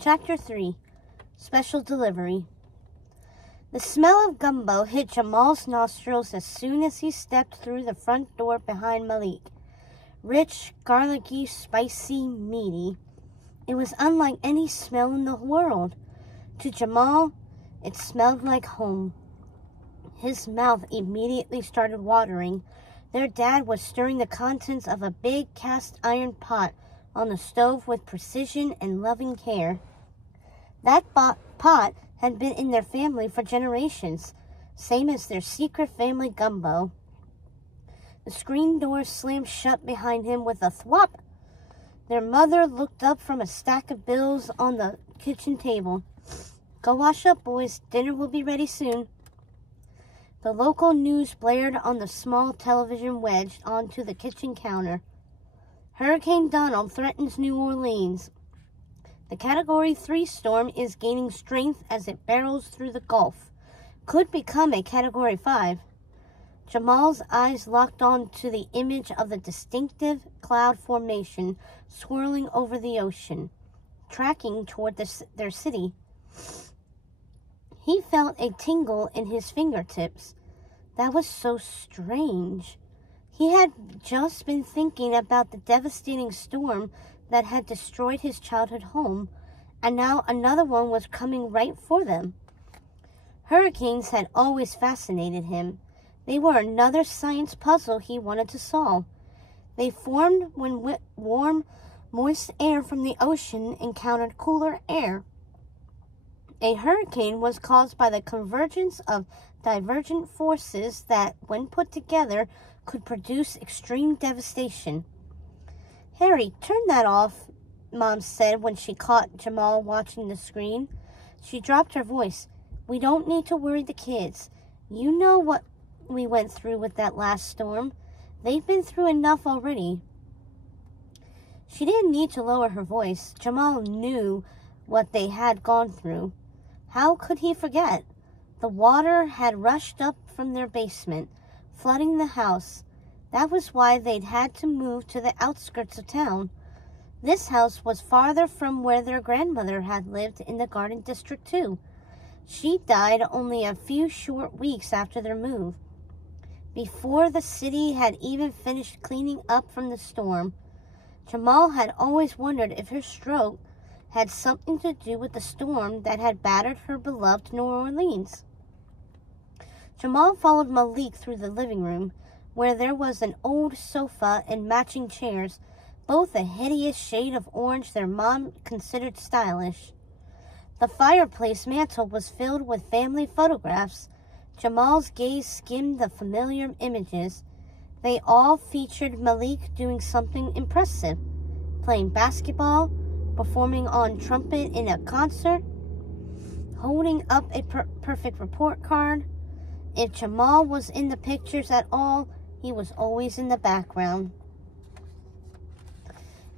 Chapter 3. Special Delivery. The smell of gumbo hit Jamal's nostrils as soon as he stepped through the front door behind Malik. Rich, garlicky, spicy, meaty. It was unlike any smell in the world. To Jamal, it smelled like home. His mouth immediately started watering. Their dad was stirring the contents of a big cast iron pot on the stove with precision and loving care. That pot had been in their family for generations, same as their secret family gumbo. The screen door slammed shut behind him with a thwop. Their mother looked up from a stack of bills on the kitchen table. "Go wash up, boys. Dinner will be ready soon." The local news blared on the small television wedged onto the kitchen counter. Hurricane Donald threatens New Orleans. The Category 3 storm is gaining strength as it barrels through the Gulf. Could become a Category 5. Jamal's eyes locked on to the image of the distinctive cloud formation swirling over the ocean, tracking toward their city. He felt a tingle in his fingertips. That was so strange. He had just been thinking about the devastating storm that had destroyed his childhood home, and now another one was coming right for them. Hurricanes had always fascinated him. They were another science puzzle he wanted to solve. They formed when warm, moist air from the ocean encountered cooler air. A hurricane was caused by the convergence of divergent forces that, when put together, could produce extreme devastation. "Harry, turn that off," Mom said when she caught Jamal watching the screen. She dropped her voice. "We don't need to worry the kids. You know what we went through with that last storm. They've been through enough already." She didn't need to lower her voice. Jamal knew what they had gone through. How could he forget? The water had rushed up from their basement, flooding the house. That was why they'd had to move to the outskirts of town. This house was farther from where their grandmother had lived in the Garden District too. She died only a few short weeks after their move, before the city had even finished cleaning up from the storm. Jamal had always wondered if her stroke had something to do with the storm that had battered her beloved New Orleans. Jamal followed Malik through the living room, where there was an old sofa and matching chairs, both a hideous shade of orange their mom considered stylish. The fireplace mantel was filled with family photographs. Jamal's gaze skimmed the familiar images. They all featured Malik doing something impressive, playing basketball, performing on trumpet in a concert, holding up a perfect report card. If Jamal was in the pictures at all, he was always in the background.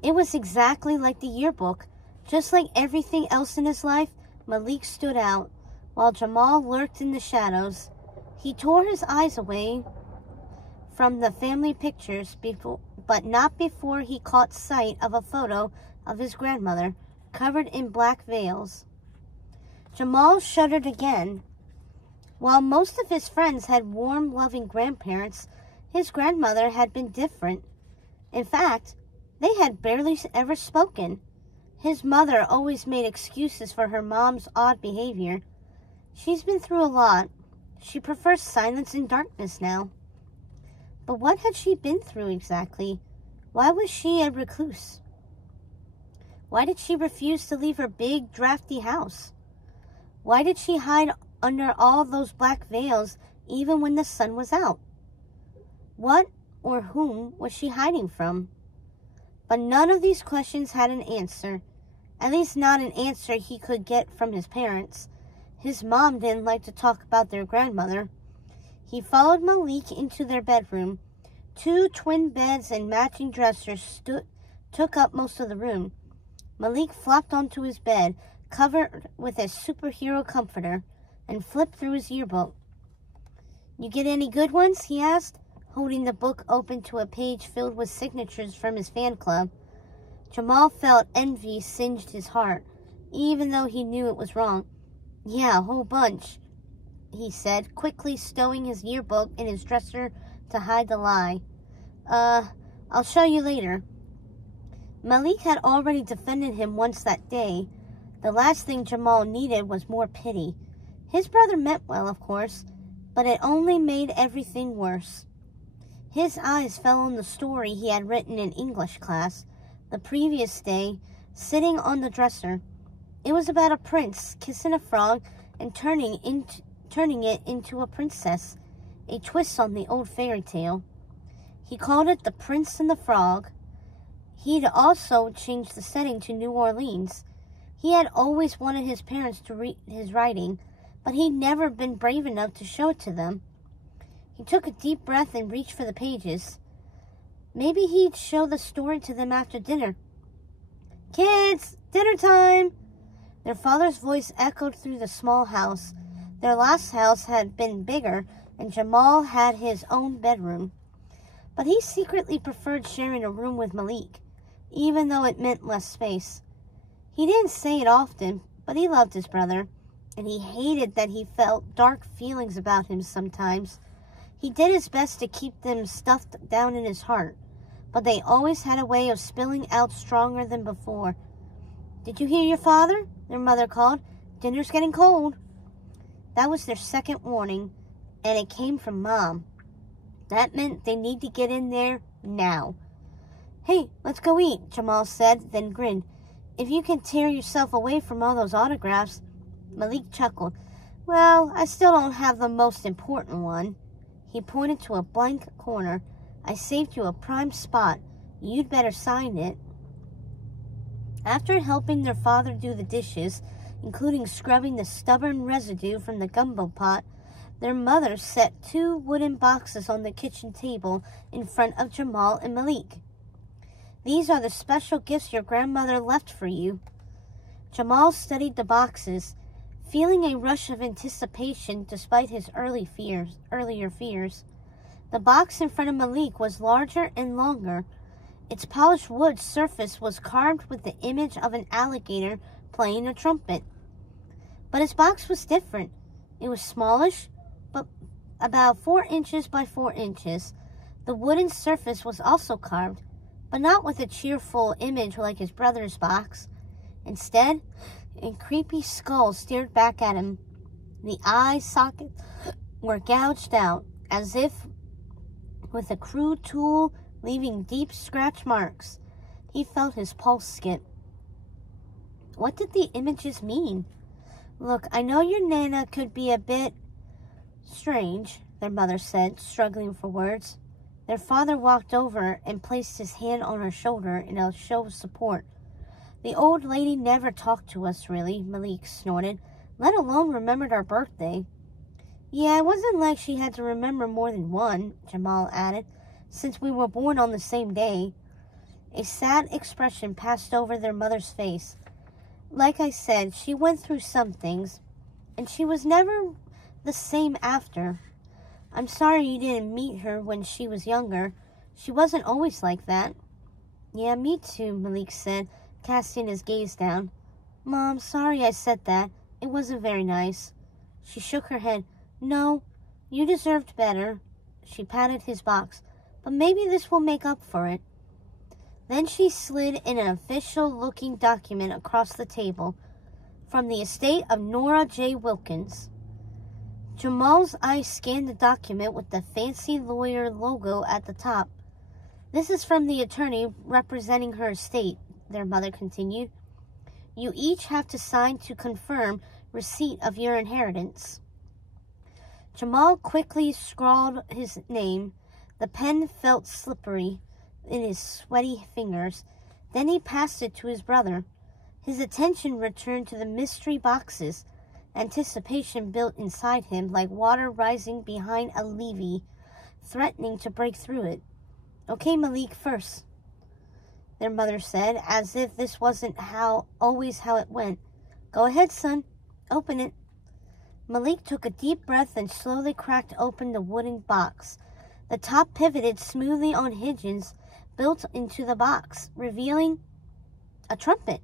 It was exactly like the yearbook. Just like everything else in his life, Malik stood out, while Jamal lurked in the shadows. He tore his eyes away from the family pictures, but not before he caught sight of a photo of his grandmother, covered in black veils. Jamal shuddered again. While most of his friends had warm, loving grandparents, his grandmother had been different. In fact, they had barely ever spoken. His mother always made excuses for her mom's odd behavior. She's been through a lot. She prefers silence and darkness now. But what had she been through exactly? Why was she a recluse? Why did she refuse to leave her big, drafty house? Why did she hide under all those black veils even when the sun was out? What or whom was she hiding from? But none of these questions had an answer. At least not an answer he could get from his parents. His mom didn't like to talk about their grandmother. He followed Malik into their bedroom. 2 twin beds and matching dressers took up most of the room. Malik flopped onto his bed, covered with a superhero comforter, and flipped through his yearbook. "You get any good ones?" he asked, holding the book open to a page filled with signatures from his fan club. Jamal felt envy singed his heart. even though he knew it was wrong. Yeah, a whole bunch, he said, quickly stowing his yearbook in his dresser to hide the lie. I'll show you later. Malik had already defended him once that day. The last thing Jamal needed was more pity. His brother meant well, of course, but it only made everything worse. His eyes fell on the story he had written in English class the previous day, sitting on the dresser. It was about a prince kissing a frog and turning it into a princess, a twist on the old fairy tale. He called it The Prince and the Frog. He'd also changed the setting to New Orleans. He had always wanted his parents to read his writing, but he'd never been brave enough to show it to them. He took a deep breath and reached for the pages. Maybe he'd show the story to them after dinner. Kids, dinner time! Their father's voice echoed through the small house. Their last house had been bigger, and Jamal had his own bedroom. But he secretly preferred sharing a room with Malik, even though it meant less space. He didn't say it often, but he loved his brother, and he hated that he felt dark feelings about him sometimes. He did his best to keep them stuffed down in his heart, but they always had a way of spilling out stronger than before. Did you hear your father? Their mother called. Dinner's getting cold. That was their second warning, and it came from Mom. That meant they need to get in there now. Hey, let's go eat, Jamal said, then grinned. If you can tear yourself away from all those autographs. Malik chuckled. Well, I still don't have the most important one. He pointed to a blank corner. I saved you a prime spot. You'd better sign it. After helping their father do the dishes, including scrubbing the stubborn residue from the gumbo pot, their mother set 2 wooden boxes on the kitchen table in front of Jamal and Malik. These are the special gifts your grandmother left for you. Jamal studied the boxes, feeling a rush of anticipation despite his earlier fears. The box in front of Malik was larger and longer. Its polished wood surface was carved with the image of an alligator playing a trumpet. But his box was different. It was smallish, but about 4 inches by 4 inches. The wooden surface was also carved, but not with a cheerful image like his brother's box. Instead, a creepy skull stared back at him. The eye sockets were gouged out, as if with a crude tool, leaving deep scratch marks. He felt his pulse skip. What did the images mean? Look, I know your Nana could be a bit strange, their mother said, struggling for words. Their father walked over and placed his hand on her shoulder in a show of support. The old lady never talked to us, really, Malik snorted, let alone remembered our birthday. Yeah, it wasn't like she had to remember more than one, Jamal added, since we were born on the same day. A sad expression passed over their mother's face. Like I said, she went through some things, and she was never the same after. I'm sorry you didn't meet her when she was younger. She wasn't always like that. Yeah, me too, Malik said, casting his gaze down. Mom, sorry I said that. It wasn't very nice. She shook her head. No, you deserved better. She patted his box. But maybe this will make up for it. Then she slid in an official-looking document across the table. From the estate of Nora J. Wilkins. Jamal's eyes scanned the document with the fancy lawyer logo at the top. This is from the attorney representing her estate, their mother continued. You each have to sign to confirm receipt of your inheritance. Jamal quickly scrawled his name. The pen felt slippery in his sweaty fingers. Then he passed it to his brother. His attention returned to the mystery boxes. Anticipation built inside him like water rising behind a levee, threatening to break through it. Okay, Malik, first, their mother said, as if this wasn't always how it went. Go ahead, son. Open it. Malik took a deep breath and slowly cracked open the wooden box. The top pivoted smoothly on hinges built into the box, revealing a trumpet.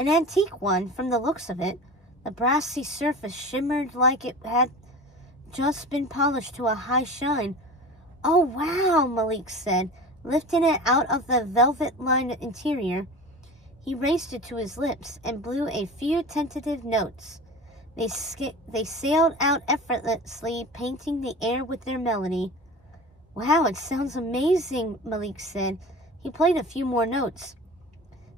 An antique one, from the looks of it. The brassy surface shimmered like it had just been polished to a high shine. "Oh, wow," Malik said, lifting it out of the velvet-lined interior. He raised it to his lips and blew a few tentative notes. They sailed out effortlessly, painting the air with their melody. "Wow, it sounds amazing," Malik said. He played a few more notes.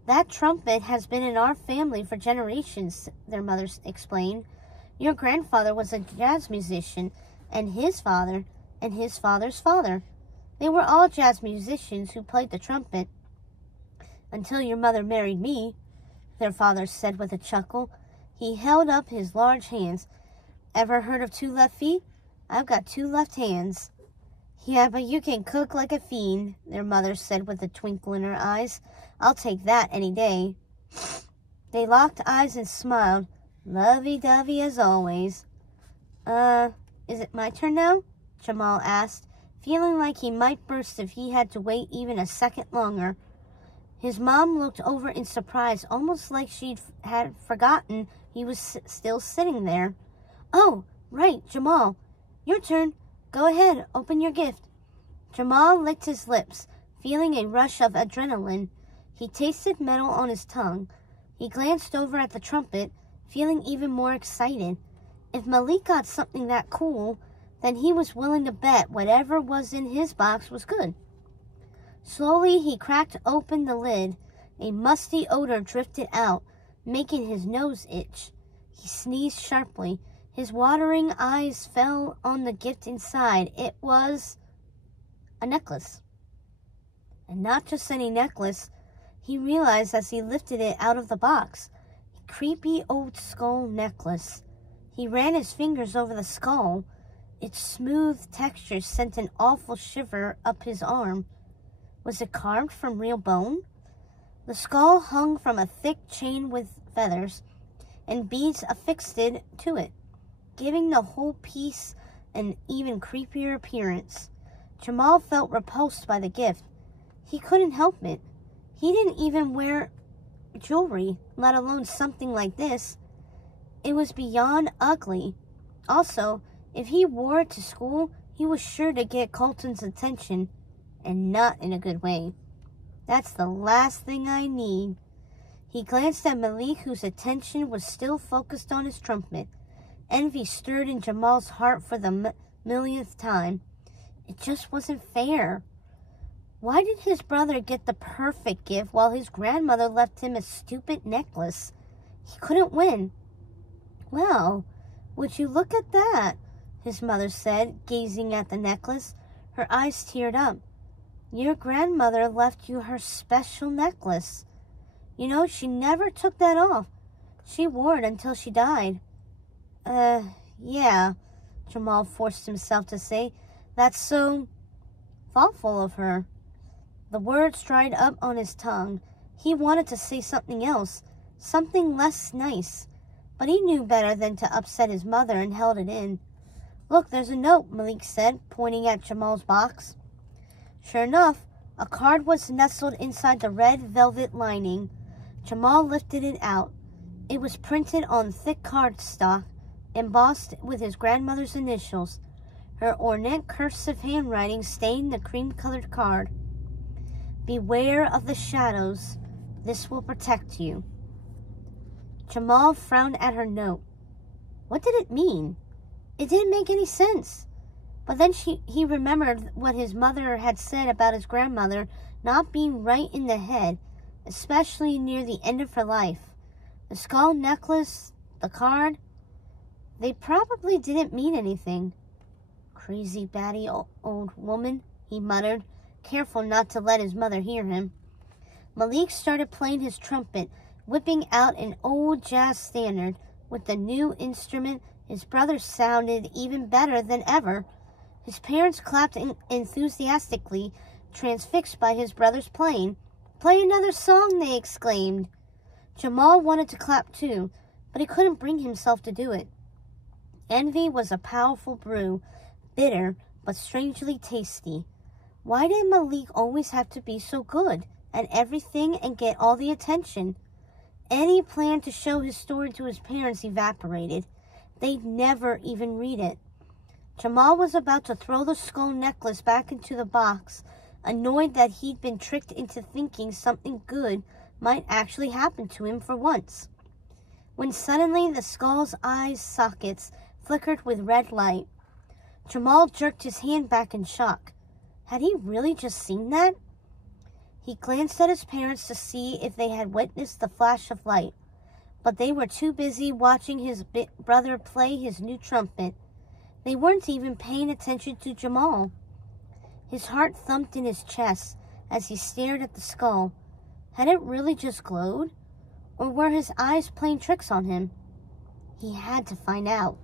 "That trumpet has been in our family for generations," their mother explained. "Your grandfather was a jazz musician, and his father, and his father's father. They were all jazz musicians who played the trumpet. Until your mother married me," their father said with a chuckle. He held up his large hands. "Ever heard of 2 left feet? I've got 2 left hands." "Yeah, but you can cook like a fiend," their mother said with a twinkle in her eyes. "I'll take that any day." They locked eyes and smiled, lovey-dovey as always. Is it my turn now?" Jamal asked, feeling like he might burst if he had to wait even a second longer. His mom looked over in surprise, almost like she had forgotten he was still sitting there. "Oh, right, Jamal. Your turn. Go ahead, open your gift." Jamal licked his lips, feeling a rush of adrenaline. He tasted metal on his tongue. He glanced over at the trumpet, feeling even more excited. If Malik got something that cool, then he was willing to bet whatever was in his box was good. Slowly, he cracked open the lid. A musty odor drifted out, making his nose itch. He sneezed sharply. His watering eyes fell on the gift inside. It was a necklace. And not just any necklace, he realized as he lifted it out of the box. A creepy old skull necklace. He ran his fingers over the skull. Its smooth texture sent an awful shiver up his arm. Was it carved from real bone? The skull hung from a thick chain with feathers, and beads affixed to it, giving the whole piece an even creepier appearance. Jamal felt repulsed by the gift. He couldn't help it. He didn't even wear jewelry, let alone something like this. It was beyond ugly. Also, if he wore it to school, he was sure to get Colton's attention, and not in a good way. "That's the last thing I need." He glanced at Malik, whose attention was still focused on his trumpet. Envy stirred in Jamal's heart for the millionth time. It just wasn't fair. Why did his brother get the perfect gift while his grandmother left him a stupid necklace? He couldn't win. "Well, would you look at that?" his mother said, gazing at the necklace. Her eyes teared up. "Your grandmother left you her special necklace. You know, she never took that off. She wore it until she died." Yeah," Jamal forced himself to say. "That's so thoughtful of her." The words dried up on his tongue. He wanted to say something else, something less nice, but he knew better than to upset his mother and held it in. "Look, there's a note," Malik said, pointing at Jamal's box. Sure enough, a card was nestled inside the red velvet lining. Jamal lifted it out. It was printed on thick cardstock, embossed with his grandmother's initials. Her ornate cursive handwriting stained the cream-colored card. "Beware of the shadows. This will protect you." Jamal frowned at her note. What did it mean? It didn't make any sense. But then he remembered what his mother had said about his grandmother not being right in the head, especially near the end of her life. The skull necklace, the card, they probably didn't mean anything. "Crazy batty old woman," he muttered, careful not to let his mother hear him. Malik started playing his trumpet, whipping out an old jazz standard. With the new instrument, his brother sounded even better than ever. His parents clapped enthusiastically, transfixed by his brother's playing. "Play another song," they exclaimed. Jamal wanted to clap too, but he couldn't bring himself to do it. Envy was a powerful brew, bitter but strangely tasty. Why did Malik always have to be so good at everything and get all the attention? Any plan to show his story to his parents evaporated. They'd never even read it. Jamal was about to throw the skull necklace back into the box, annoyed that he'd been tricked into thinking something good might actually happen to him for once, when suddenly the skull's eyes sockets flickered with red light. Jamal jerked his hand back in shock. Had he really just seen that? He glanced at his parents to see if they had witnessed the flash of light, but they were too busy watching his brother play his new trumpet. They weren't even paying attention to Jamal. His heart thumped in his chest as he stared at the skull. Had it really just glowed? Or were his eyes playing tricks on him? He had to find out.